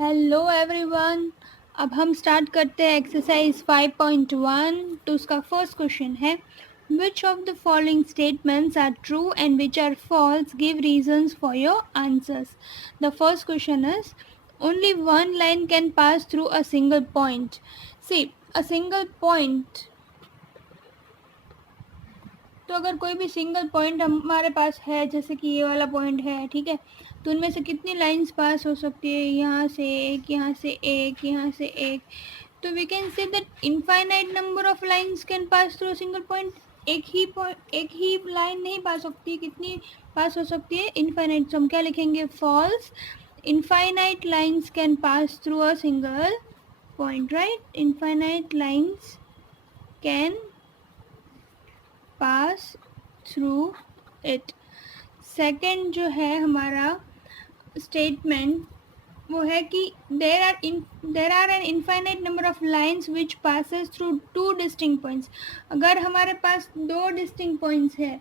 Hello everyone. अब हम start करते हैं एक्सरसाइज 5.1। तो उसका फर्स्ट क्वेश्चन है which of the following statements are true and which are false, give reasons for your answers. The first question is only one line can pass through a single point. See a single point, तो अगर कोई भी single point हमारे पास है, जैसे कि ये वाला पॉइंट है, ठीक है, तो उनमें से कितनी लाइंस पास हो सकती है? यहाँ से एक, यहाँ से एक, यहाँ से एक। तो we can say that infinite number of lines can pass through single point. एक ही लाइन नहीं पास होती, कितनी पास हो सकती है? इनफाइनाइट। तो हम क्या लिखेंगे? False. Infinite lines can pass through a single point, right? Infinite lines can pass through it. Second जो है हमारा स्टेटमेंट, वो है कि there are an infinite number of lines which passes through two distinct points. अगर हमारे पास दो distinct points है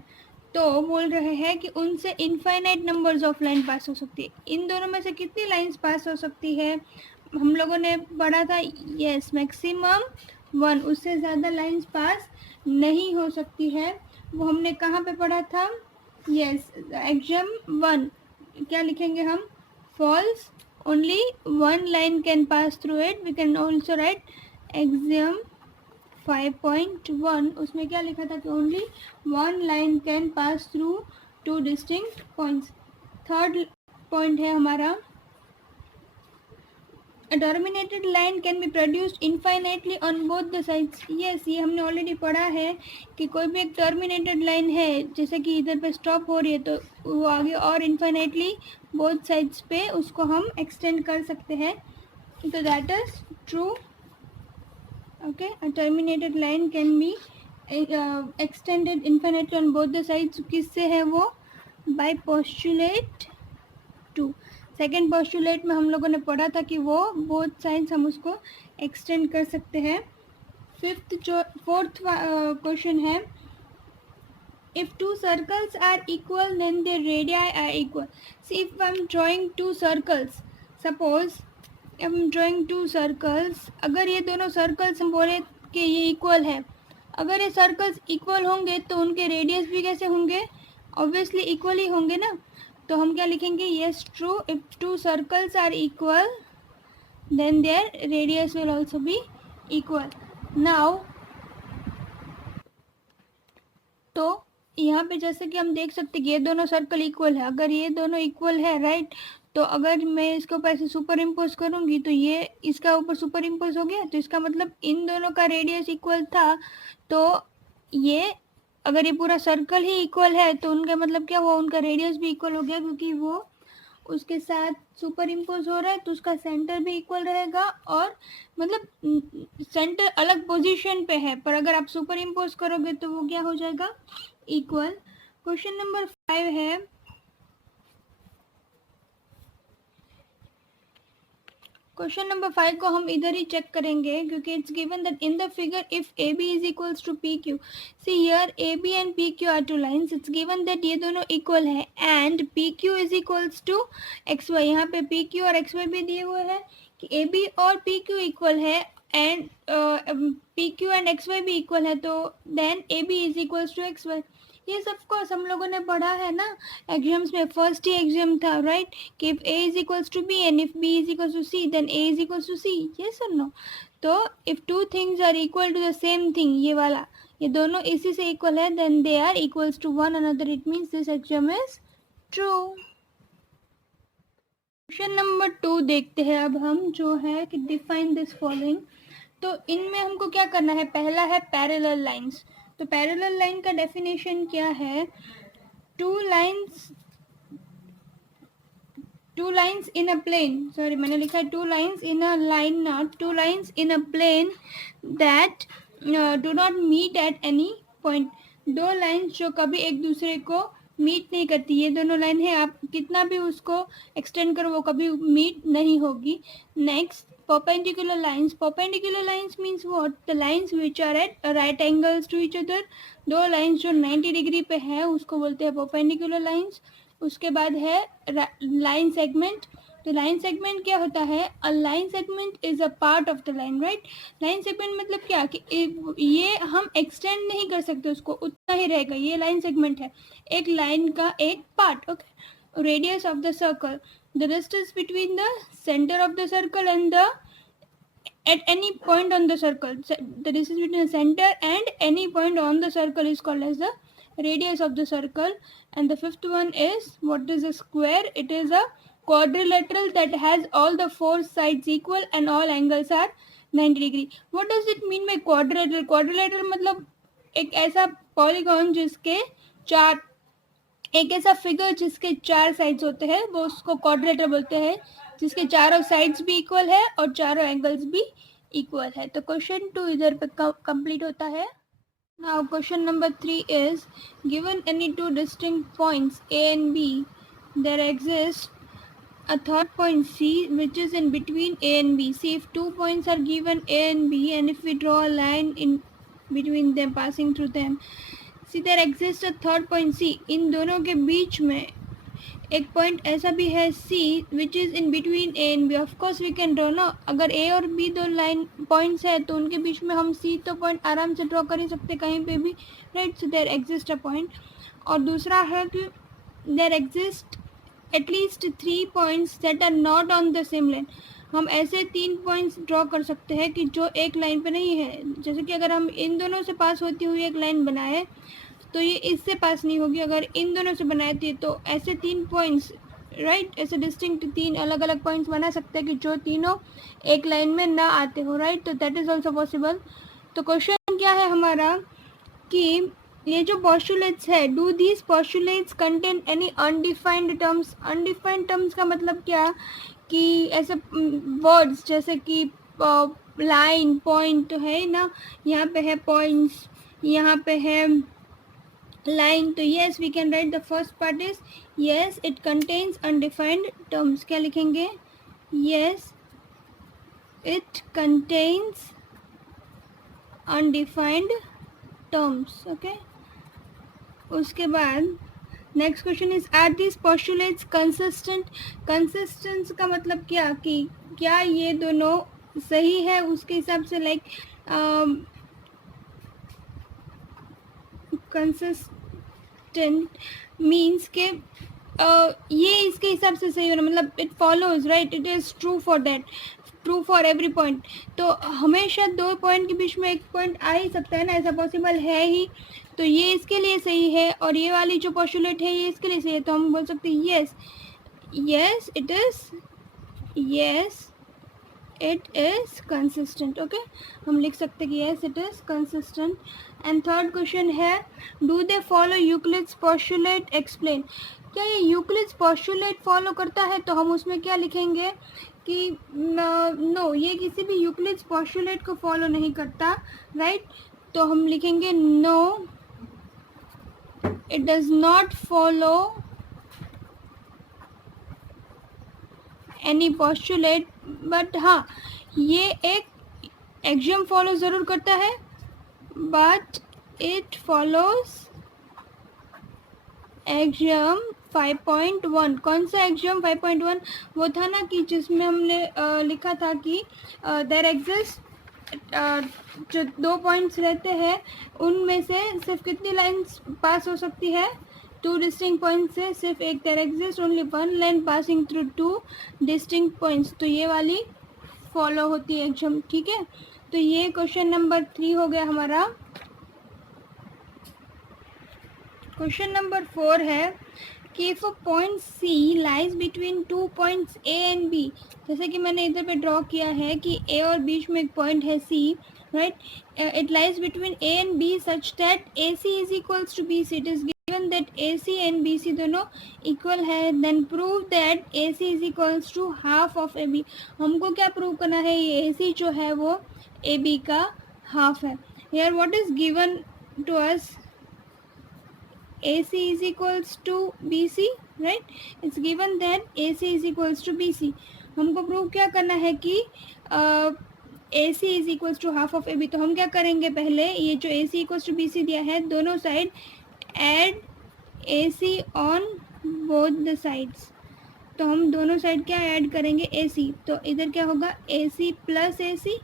तो बोल रहे हैं कि उनसे इनफाइनाइट नंबर्स ऑफ लाइन पास हो सकती है। इन दोनों में से कितनी लाइन्स पास हो सकती है? हम लोगों ने पढ़ा था, यस, मैक्सिमम वन, उससे ज़्यादा लाइन्स पास नहीं हो सकती है। वो हमने कहाँ पे पढ़ा था? Yes, exam 1। क्या लिखेंगे हम? False, only one line can pass through it. We can also write exam 5.1, उसमें क्या लिखा था कि only one line can pass through two distinct points. Third point है हमारा A terminated line can be produced infinitely on both the sides. Yes, ये हमने already पढ़ा है कि कोई भी एक टर्मिनेटेड लाइन है, जैसे कि इधर पे स्टॉप हो रही है, तो वो आगे और इन्फाइनाइटली बोथ साइड्स पे उसको हम एक्सटेंड कर सकते हैं। तो that is true. Okay, a terminated line can be extended infinitely on both the sides. किससे है वो? Bye postulate 2। सेकेंड पोस्टुलेट में हम लोगों ने पढ़ा था कि वो बोथ साइड्स हम उसको एक्सटेंड कर सकते हैं। फोर्थ क्वेश्चन है if two circles are equal then their radii are equal. See, if I'm drawing two circles, suppose I'm drawing two circles, अगर ये दोनों सर्कल्स हम बोले कि ये इक्वल है, अगर ये सर्कल्स इक्वल होंगे तो उनके रेडियस भी कैसे होंगे? ऑब्वियसली इक्वल ही होंगे ना। तो हम क्या लिखेंगे? Yes, true. If two circles are equal then their radius will also be equal. Now तो यहाँ पे जैसे कि हम देख सकते हैं कि ये दोनों सर्कल इक्वल है। अगर ये दोनों इक्वल है, राइट, तो अगर मैं इसके ऊपर ऐसे सुपर इम्पोज करूँगी तो ये इसका ऊपर सुपर इम्पोज हो गया, तो इसका मतलब इन दोनों का रेडियस इक्वल था। तो ये अगर ये पूरा सर्कल ही इक्वल है तो उनका मतलब क्या हुआ? उनका रेडियस भी इक्वल हो गया, क्योंकि वो उसके साथ सुपर इम्पोज हो रहा है, तो उसका सेंटर भी इक्वल रहेगा। और मतलब सेंटर अलग पोजीशन पे है, पर अगर आप सुपर इम्पोज करोगे तो वो क्या हो जाएगा? इक्वल। क्वेश्चन नंबर 5 है क्वेश्चन नंबर 5 को हम इधर ही चेक करेंगे, क्योंकि it's given that in the figure if A B is equals to P Q. See here A B and P Q are two lines. It's given that ये दोनों equal है and P Q is equals to X Y. यहाँ पे P Q और X Y भी दिए हुए हैं कि ए बी और पी क्यू इक्वल है and P Q and X Y भी इक्वल है, तो then A B is equals to X Y. ये सब कोर्स हम लोगों ने पढ़ा है ना एग्जाम्स में। फर्स्ट ही एग्जाम था, राइट, कि if a is equals to b and if b is equals to c then a is equals to c, yes और नो? तो if two things are equal to the same thing, ये वाला, ये दोनों इसी से equal है, then they are equals to one another. It means this exam is true. Question number 2 देखते हैं अब हम, जो है कि डिफाइन दिस फॉलोइंग। तो इनमें हमको क्या करना है? पहला है पैरेलल लाइंस। तो पैरेलल लाइन का डेफिनेशन क्या है? Two lines in a plane, sorry मैंने लिखा है two lines in a line, not two lines in a plane that do not meet at any point. दो लाइन्स जो कभी एक दूसरे को मीट नहीं करती, ये दोनों लाइन है, आप कितना भी उसको एक्सटेंड करो वो कभी मीट नहीं होगी। Next, perpendicular lines. Perpendicular lines means what? The lines which are at right angles to each other. दो लाइन्स जो 90 डिग्री पे है उसको बोलते हैं perpendicular lines. उसके बाद है लाइन सेगमेंट, तो लाइन सेगमेंट क्या होता है? A line segment is a part of the line, right? Line segment मतलब क्या कि ये हम एक्सटेंड नहीं कर सकते, उसको उतना ही रहेगा, ये लाइन सेगमेंट है, एक लाइन का एक part. Okay, radius of the circle, the distance between the centre of the circle and the at any point on the circle, the distance between the center and any point on the circle is called as the radius of the circle. And the fifth one is, what is a square? It is a quadrilateral that has all the four sides equal and all angles are 90 degree. What does it mean by quadrilateral? Quadrilateral मतलब एक ऐसा polygon जिसके चार, एक ऐसा figure जिसके चार sides होते हैं वो उसको क्वाड्रिलेटरल बोलते हैं, जिसके चारों साइड्स भी इक्वल है और चारों एंगल्स भी इक्वल है। तो क्वेश्चन 2 इधर पे कंप्लीट होता है। Now question number 3 is, given any two distinct points A and B, there exist a third point C which is in between A and B. See, if 2 points are given A and B and if we draw a line in between them passing through them, see there exists a third point C. इन दोनों के बीच में एक point ऐसा भी है C which is in between A and B. Of course we can draw ना, अगर A और B दो लाइन पॉइंट्स है तो उनके बीच में हम C तो पॉइंट आराम से ड्रॉ कर ही सकते कहीं पे भी, right? So there exist a point. और दूसरा है कि there exist at least 3 points that are not on the same line. हम ऐसे 3 पॉइंट्स ड्रॉ कर सकते हैं कि जो एक लाइन पे नहीं है। जैसे कि अगर हम इन दोनों से पास होती हुई एक लाइन बनाए तो ये इससे पास नहीं होगी, अगर इन दोनों से बनाए थे तो ऐसे 3 पॉइंट्स, राइट, ऐसे डिस्टिंक्ट 3 अलग अलग पॉइंट्स बना सकते हैं कि जो तीनों एक लाइन में ना आते हो, राइट? तो दैट इज़ ऑल्सो पॉसिबल। तो क्वेश्चन क्या है हमारा कि ये जो पॉस्टुलेट्स है, do these postulates contain any undefined terms? Undefined terms का मतलब क्या कि ऐसे वर्ड्स जैसे कि लाइन, पॉइंट है ना, यहाँ पे है पॉइंट्स, यहाँ पे है लाइन, तो yes we can write the first part is yes it contains undefined terms. क्या लिखेंगे? Yes it contains undefined terms. Okay, उसके बाद next question is, are this postulates consistent? Consistence का मतलब क्या कि क्या ये दोनों सही है उसके हिसाब से, लाइक कंसिस्टेंट मीन्स के ये इसके हिसाब से सही होना, मतलब it follows, right, it is true for that, true for every point. तो हमेशा दो पॉइंट के बीच में एक पॉइंट आ ही सकता है ना, ऐसा पॉसिबल है ही, तो ये इसके लिए सही है और ये वाली जो पोस्टुलेट है ये इसके लिए सही है। तो हम बोल सकते हैं yes, yes it is, yes it is consistent. Okay, हम लिख सकते हैं कि yes it is consistent. And third question है, do they follow Euclid's postulate? Explain. क्या ये यूक्लिड्स पोस्टुलेट फॉलो करता है? तो हम उसमें क्या लिखेंगे कि नो, ये किसी भी यूक्लिड्स पोस्टुलेट को फॉलो नहीं करता, राइट? तो हम लिखेंगे no it does not follow any postulate, but हाँ ये एक एक्सियम फॉलो ज़रूर करता है, बट इट फॉलोज एक्सियम 5.1। कौन सा एक्सियम 5.1? वो था ना कि जिसमें हमने लिखा था कि देयर एग्जिस्ट, जो 2 पॉइंट्स रहते हैं उनमें से सिर्फ कितनी लाइंस पास हो सकती है? 2 डिस्टिंक्ट पॉइंट्स से सिर्फ एक, there exist only 1 line passing through 2 distinct points, तो ये वाली फॉलो होती है एक्सियम, ठीक है? तो ये क्वेश्चन नंबर 3 हो गया हमारा। क्वेश्चन नंबर 4 है कि if a point C lies between 2 points A and B, जैसे कि मैंने इधर पे ड्रॉ किया है कि A और बीच में एक पॉइंट है C, right, it lies between A and B such that AC is equals to BC। It is given that AC and BC दोनों इक्वल है, then prove that AC is equals to half of AB। हमको क्या prove करना है? ये AC जो है वो AB का हाफ है। Here what is given to us? AC is equals to BC, right? It's given that AC is equals to BC. हमको प्रूव क्या करना है कि AC is equals to half of AB। तो हम क्या करेंगे, पहले ये जो AC equals to BC दिया है दोनों side add AC on both the sides। तो हम दोनों साइड क्या ऐड करेंगे, ए सी। तो इधर क्या होगा, ए सी प्लस ए सी,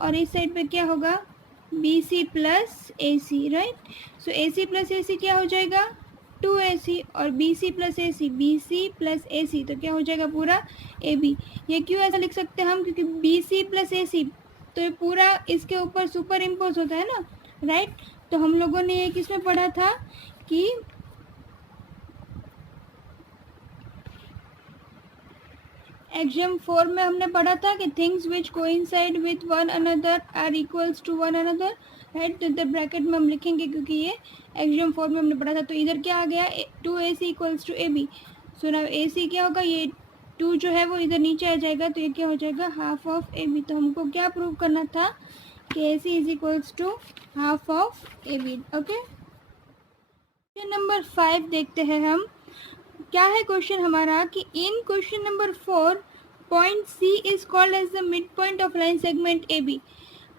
और इस साइड पे क्या होगा, बी सी प्लस ए सी, राइट। सो ए सी प्लस ए सी क्या हो जाएगा, 2AC, और बी सी प्लस ए सी, बी सी प्लस ए सी, तो क्या हो जाएगा पूरा ए बी। ये क्यों ऐसा लिख सकते हैं हम, क्योंकि बी सी प्लस ए सी तो ये पूरा इसके ऊपर सुपर इम्पोज होता है ना, राइट। तो हम लोगों ने ये किसमें पढ़ा था कि एग्जाम 4 में हमने पढ़ा था कि things which coincide with one another are equals to one another, right. तो इधर ब्रैकेट में हम लिखेंगे क्योंकि ये एग्जाम 4 में हमने पढ़ा था। तो इधर क्या आ गया, 2AC equals to AB। So now AC क्या होगा, ये 2 जो है वो इधर नीचे आ जाएगा, तो ये क्या हो जाएगा, हाफ ऑफ AB। तो हमको क्या प्रूव करना था कि AC is equals to half of AB, okay. Question number 5 देखते हैं हम। क्या है क्वेश्चन हमारा कि in question number 4 point C is called as the mid point of line segment A B.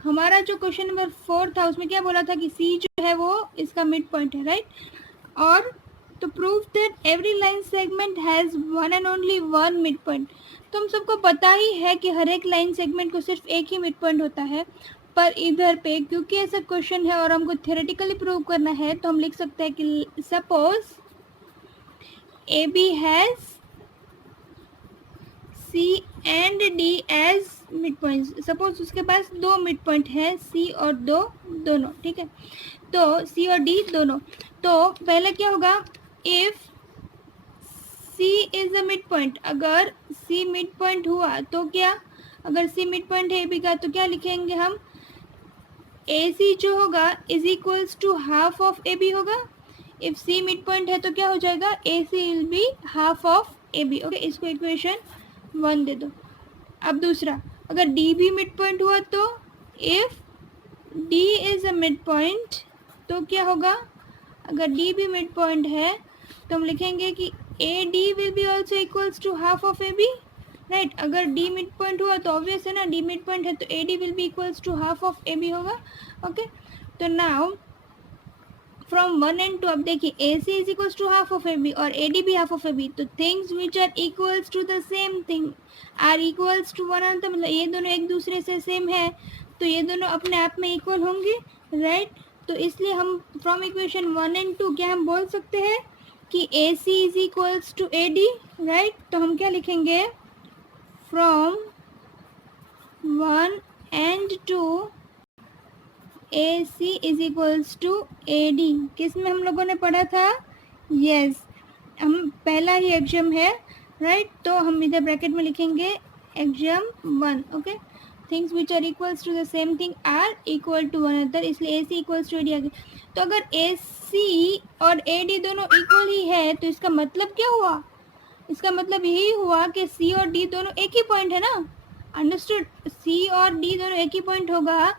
हमारा जो क्वेश्चन नंबर 4 था उसमें क्या बोला था कि सी जो है वो इसका मिड पॉइंट है, राइट। और तो prove that every line segment has one and only one mid point. तो हम सबको पता ही है कि हर एक लाइन सेगमेंट को सिर्फ एक ही मिड पॉइंट होता है, पर इधर पे क्योंकि ऐसा क्वेश्चन है और हमको थियोरेटिकली प्रूव करना है, तो हम लिख सकते हैं कि suppose AB has C and D as midpoints। Suppose उसके पास 2 मिड पॉइंट है, C और दोनों, ठीक है। तो C और D दोनों, तो पहले क्या होगा, if C is a mid point, अगर C मिड पॉइंट हुआ तो क्या, अगर C मिड पॉइंट है AB का तो क्या लिखेंगे हम, AC जो होगा is equals to half of AB होगा। इफ C मिड पॉइंट है तो क्या हो जाएगा, AC will be half of AB, okay. इसको इक्वेशन 1 दे दो। अब दूसरा, अगर D भी मिड पॉइंट हुआ तो if D is a mid point तो क्या होगा, अगर D भी मिड पॉइंट है तो हम लिखेंगे कि AD will be also equals to half of AB, right. अगर D मिड पॉइंट हुआ तो ऑब्वियस है ना, D मिड पॉइंट है तो AD will be equals to half of AB होगा, ओके। तो नाउ फ्रॉम 1 and 2 अब देखिए AC is equals to half of AB और AD भी हाफ ऑफ AB, तो things which are equals to the same thing are equals to one another, मतलब ये दोनों एक दूसरे से सेम है तो ये दोनों अपने आप में इक्वल होंगे, राइट। तो इसलिए हम फ्रॉम इक्वेशन 1 and 2 क्या हम बोल सकते हैं कि AC is equals to AD, right. तो हम क्या लिखेंगे, from 1 and 2 AC is equals to AD। किस में हम लोगों ने पढ़ा था, यस, हम पहला ही एग्जाम है, राइट। तो हम इधर ब्रैकेट में लिखेंगे exam 1, okay. Things which are equals to the same thing are equal to one other, इसलिए AC इक्वल्स टू AD आ गया। तो अगर AC और AD दोनों इक्वल ही है तो इसका मतलब क्या हुआ, इसका मतलब यही हुआ कि C और D दोनों एक ही पॉइंट है ना, अंडरस्टूड। C और D दोनों एक ही पॉइंट होगा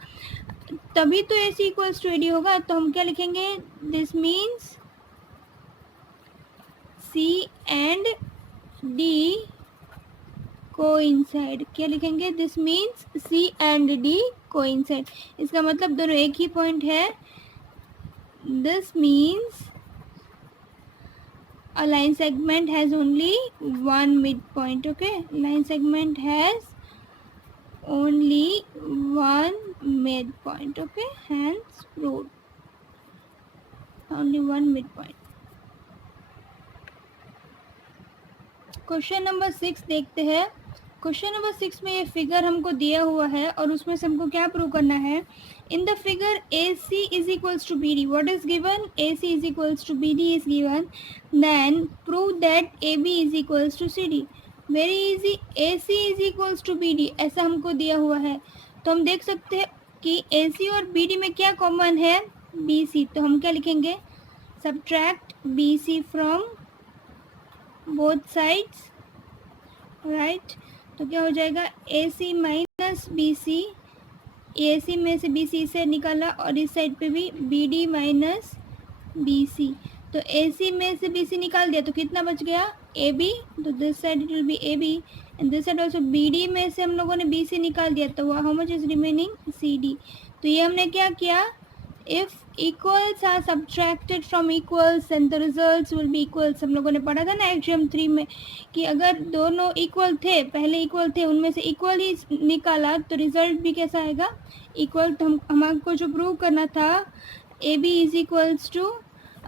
तभी तो AC इक्वल्स टू AD होगा। तो हम क्या लिखेंगे, this means C and D coincide. क्या लिखेंगे, this means C and D coincide, इसका मतलब दोनों एक ही पॉइंट है। This means a line segment has only one midpoint, okay, line segment has only one midpoint, okay, hence proved only one midpoint। Question number 6 देखते हैं। Question number 6 में ये figure हमको दिया हुआ है और उसमें से हमको क्या प्रूव करना है, इन the figure AC is equals to BD, what is given, AC is equals to BD is given, then prove that AB is equals to CD। Very easy, AC is equals to BD ऐसा हमको दिया हुआ है। तो हम देख सकते हैं कि AC और BD में क्या कॉमन है, BC। तो हम क्या लिखेंगे, subtract BC from both sides, right. तो क्या हो जाएगा, AC माइनस BC, AC में से BC से निकाला और इस साइड पे भी BD माइनस BC। तो AC में से BC निकाल दिया तो कितना बच गया, AB। तो this side it will be AB and this side also BD में से हम लोगों ने BC निकाल दिया तो how much is remaining, CD। तो ये हमने क्या किया, if equals are subtracted from equals and the results will be equals. हम लोगों ने पढ़ा था ना एग्जाम 3 में कि अगर दोनों इक्वल थे, पहले इक्वल थे, उनमें से इक्वल ही निकाला तो रिजल्ट भी कैसा आएगा, इक्वल। तो हमको जो प्रूव करना था A B is equals to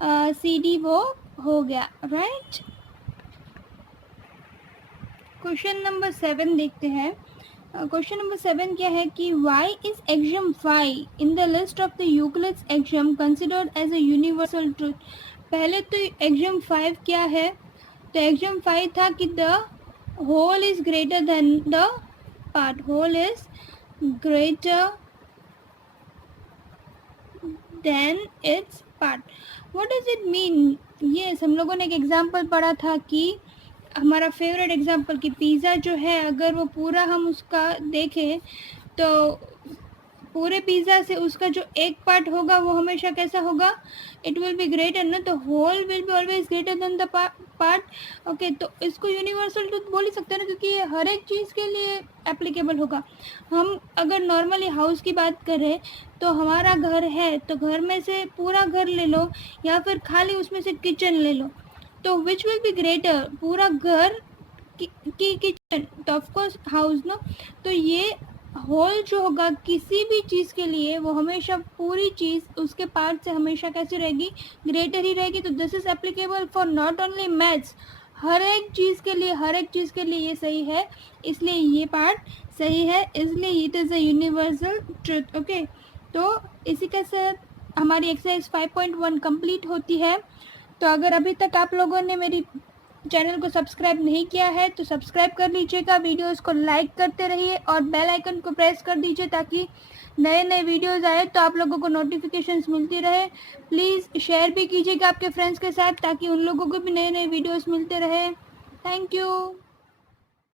C D, वो हो गया, राइट। क्वेश्चन नंबर 7 देखते हैं। क्वेश्चन नंबर 7 क्या है कि y is axiom phi in the list of the Euclid's axiom considered as a universal truth। पहले तो axiom 5 क्या है, तो axiom 5 था कि the whole is greater than the part, whole is greater than its part। what does it mean? yes, हम लोगों ने एक एग्जाम्पल पढ़ा था कि हमारा फेवरेट एग्जाम्पल कि पिज़्ज़ा जो है अगर वो पूरा हम उसका देखें तो पूरे पिज़्ज़ा से उसका जो एक पार्ट होगा वो हमेशा कैसा होगा, इट विल बी ग्रेटर ना, तो whole will be always greater than the part. Okay, तो इसको यूनिवर्सल ट्रूथ बोल ही सकते हैं ना, क्योंकि ये हर एक चीज़ के लिए एप्लीकेबल होगा। हम अगर नॉर्मली हाउस की बात करें तो हमारा घर है, तो घर में से पूरा घर ले लो या फिर खाली उसमें से किचन ले लो, तो विच विल बी ग्रेटर, पूरा घर की किचन, तो ऑफकोर्स हाउस ना। तो ये होल जो होगा किसी भी चीज़ के लिए वो हमेशा पूरी चीज़ उसके पार्ट से हमेशा कैसी रहेगी, ग्रेटर ही रहेगी। तो this is applicable for not only maths, हर एक चीज़ के लिए, हर एक चीज़ के लिए ये सही है, इसलिए ये पार्ट सही है, इसलिए it is a universal truth. Okay, तो इसी के साथ हमारी एक्सरसाइज 5.1 कंप्लीट होती है। तो अगर अभी तक आप लोगों ने मेरी चैनल को सब्सक्राइब नहीं किया है तो सब्सक्राइब कर लीजिएगा, वीडियोस को लाइक करते रहिए और बेल आइकन को प्रेस कर दीजिए ताकि नए नए वीडियोस आए तो आप लोगों को नोटिफिकेशंस मिलती रहे। प्लीज़ शेयर भी कीजिएगा आपके फ्रेंड्स के साथ ताकि उन लोगों को भी नए नए वीडियोस मिलते रहे। Thank you.